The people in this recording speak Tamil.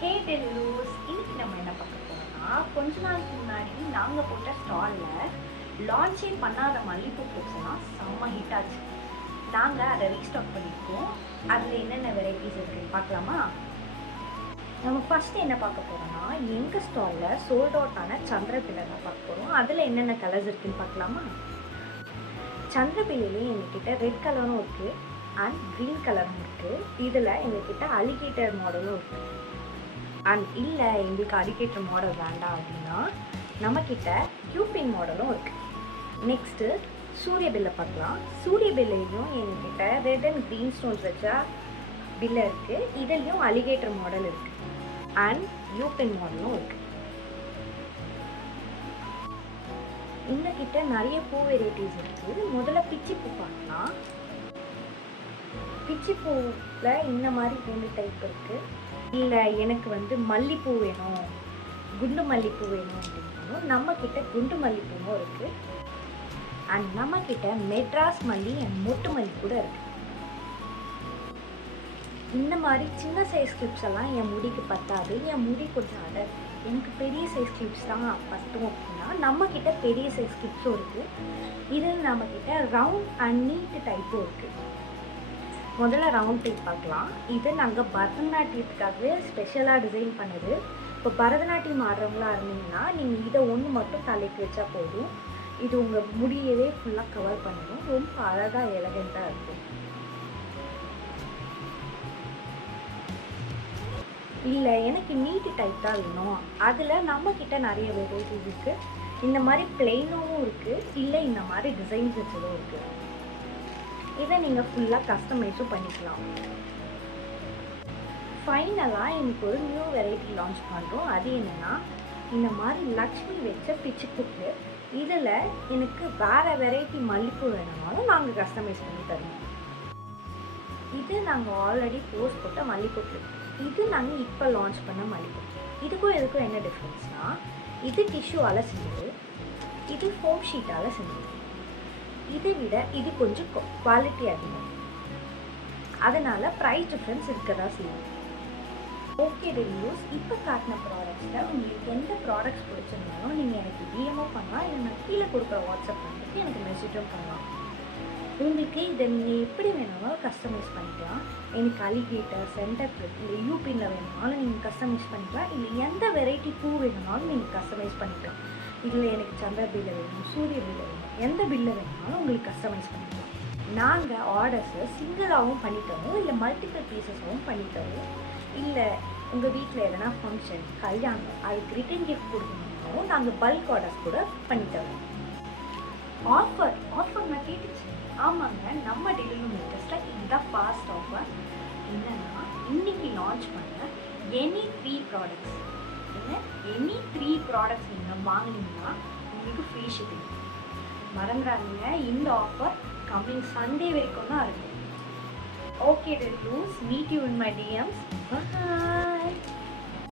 ஹே டெல்லூஸ், இன்னைக்கு நம்ம என்ன பார்க்க போறோம்னா, கொஞ்ச நாளுக்கு முன்னாடி நாங்கள் போட்ட ஸ்டாலில் லான்ச்சே பண்ணாத மல்லிகைப்பூ ஃப்ளிப்ஸ் எல்லாம் செம்ம ஹிட் ஆச்சு. நாங்கள் அதை ரீஸ்டாக் பண்ணியிருக்கோம். அதில் என்னென்ன வெரைட்டிஸ் இருக்குன்னு பார்க்கலாமா? நம்ம ஃபஸ்ட்டு என்ன பார்க்க போகிறோம்னா, எங்கள் ஸ்டாலில் சோல்ட் அவுட் ஆன சந்திரபில்லை தான் பார்க்க போகிறோம். அதில் என்னென்ன கலர்ஸ் இருக்குன்னு பார்க்கலாமா? சந்திரபில்லையிலேயே எங்ககிட்ட ரெட் கலரும் இருக்குது அண்ட் க்ரீன் கலரும் இருக்குது. இதில் எங்ககிட்ட அலிகேட்டர் மாடலும் இருக்குது. அண்ட் இல்லை எங்களுக்கு அலிகேட்டர் மாடல் வேண்டாம் அப்படின்னா நம்மக்கிட்ட கியூபின் மாடலும் இருக்குது. நெக்ஸ்ட்டு சூரிய பில்லை பார்க்கலாம். சூரிய பில்லையும் எங்ககிட்ட ரெட் அண்ட் க்ரீன் ஸ்டோன்ஸ் வச்சா பில்லை இருக்குது. இதுலேயும் அலிகேட்டர் மாடல் இருக்குது அண்ட் யூபின் மாடலும் இருக்குது. எங்ககிட்ட நிறைய பூ வெரைட்டிஸ் இருக்குது. முதல்ல பிச்சிப்பூ பார்க்கலாம். பிச்சிப்பூவில் இந்த மாதிரி 2 டைப் இருக்குது. இல்லை எனக்கு மல்லிப்பூ வேணும், குண்டு மல்லிப்பூ வேணும் அப்படின்னாலும் நம்மக்கிட்ட குண்டு மல்லிப்பூவும் இருக்குது. அண்ட் நம்மக்கிட்ட மெட்ராஸ் மல்லி அண்ட் மொட்டு மல்லி கூட இருக்குது. இந்த மாதிரி சின்ன சைஸ் கிளிப்ஸ் எல்லாம் என் முடிக்கு பத்தாது. என் முடி கொஞ்சம் அடர், எனக்கு பெரிய சைஸ் கிளிப்ஸ் தான் பத்தும் அப்படின்னா நம்மக்கிட்ட பெரிய சைஸ் கிளிப்ஸும் இருக்குது. இதில் நம்மக்கிட்ட ரவுண்ட் அண்ட் நீட்டு டைப்பும் இருக்குது. முதல்ல ரவுண்ட் டைப் பார்க்கலாம். இது நாங்கள் பரதநாட்டியத்துக்காகவே ஸ்பெஷலாக டிசைன் பண்ணுது. இப்போ பரதநாட்டியம் ஆடுறவங்களா இருந்தீங்கன்னா நீங்கள் இதை ஒன்று மட்டும் தலைக்கு வச்சா போதும். இது உங்கள் முடியவே ஃபுல்லாக கவர் பண்ணணும். ரொம்ப அழகாக எலகெண்ட்டாக இருக்கும். இல்லை எனக்கு நீட்டு டைப் தான் வேணும், அதில் நம்மக்கிட்ட நிறைய வெரைட்டிஸ் இருக்குது. இந்த மாதிரி பிளெயினும் இருக்குது, இல்லை இந்த மாதிரி டிசைன்ஸ் வச்சதும் இருக்குது. இதை நீங்கள் ஃபுல்லாக கஸ்டமைஸும் பண்ணிக்கலாம். ஃபைனலாக எனக்கு ஒரு நியூ வெரைட்டி லான்ச் பண்ணுறோம். அது என்னென்னா இந்த மாதிரி லக்ஷ்மி வச்ச பிச்சிப்பூக்கு. இதில் எனக்கு வேறு வெரைட்டி மல்லிப்பூ வேணும்னாலும் நாங்கள் கஸ்டமைஸ் பண்ணி தருவோம். இது நாங்கள் ஆல்ரெடி போஸ்ட் போட்ட மல்லிப்பூ. இது நாங்கள் இப்போ லான்ச் பண்ண மல்லிப்பூ. இதுக்கும் இதுக்கும் என்ன டிஃப்ரென்ஸ்னால், இது டிஷ்யூவால் செஞ்சது, இது ஃபோம் ஷீட்டால் செஞ்சது. இதை விட இது கொஞ்சம் குவாலிட்டி அதிகம், அதனால் ப்ரைஸ் டிஃப்ரென்ஸ் இருக்க தான் செய்யும். ஓகே டெலியூஸ், இப்போ காட்டின ப்ராடக்ட்ஸில் உங்களுக்கு எந்த ப்ராடக்ட்ஸ் பிடிச்சிருந்தாலும் நீங்கள் எனக்கு டிஎம்ஓ பண்ணலாம், இல்லை நான் கீழே கொடுக்குற வாட்ஸ்அப் நம்பருக்கு எனக்கு மெசேஜும் பண்ணலாம். உங்களுக்கு இதை நீங்கள் எப்படி வேணாலும் கஸ்டமைஸ் பண்ணிக்கலாம். எனக்கு அலிகேட்டர், சென்டர் பிளட், இல்லை யூபின்ல வேணுனாலும் நீங்கள் கஸ்டமைஸ் பண்ணிக்கலாம். இல்லை எந்த வெரைட்டி பூ வேணுனாலும் நீங்கள் கஸ்டமைஸ் பண்ணிக்கலாம். இதில் எனக்கு சந்திர பில்லை வேணும், சூரிய பில்லை வேணும், எந்த பில்லை வேணுனாலும் உங்களுக்கு கஸ்டமைஸ் பண்ணிக்கலாம். நாங்கள் ஆர்டர்ஸை சிங்கிளாகவும் பண்ணித்தரோம், இல்லை மல்டிபிள் பீசஸாகவும் பண்ணித்தரோம். இல்லை உங்கள் வீட்டில் எதனா ஃபங்க்ஷன், கல்யாணம், அதுக்கு ரிட்டன் கிஃப்ட் கொடுக்கணுன்னாலும் நாங்கள் பல்க் ஆர்டர்ஸ் கூட பண்ணித்தரோம். ஆஃபர் நான் கேட்டுச்சு. ஆமாங்க, நம்ம டெலிவரி மேக்கர்ஸில் இதுதான் ஃபாஸ்ட் ஆஃபர். என்னென்னா இன்றைக்கி லான்ச் பண்ண எனி 3 ப்ராடக்ட்ஸ் நீங்கள் வாங்கினீங்கன்னா உங்களுக்கு ஃப்ரீ ஷிப்பிங். மறந்துடாதீங்க, இந்த ஆஃபர் கம்மிங் சண்டே வரைக்கும் தான் இருக்குது. ஓகே டெல்லூஸ், meet you in my DMs. Bye.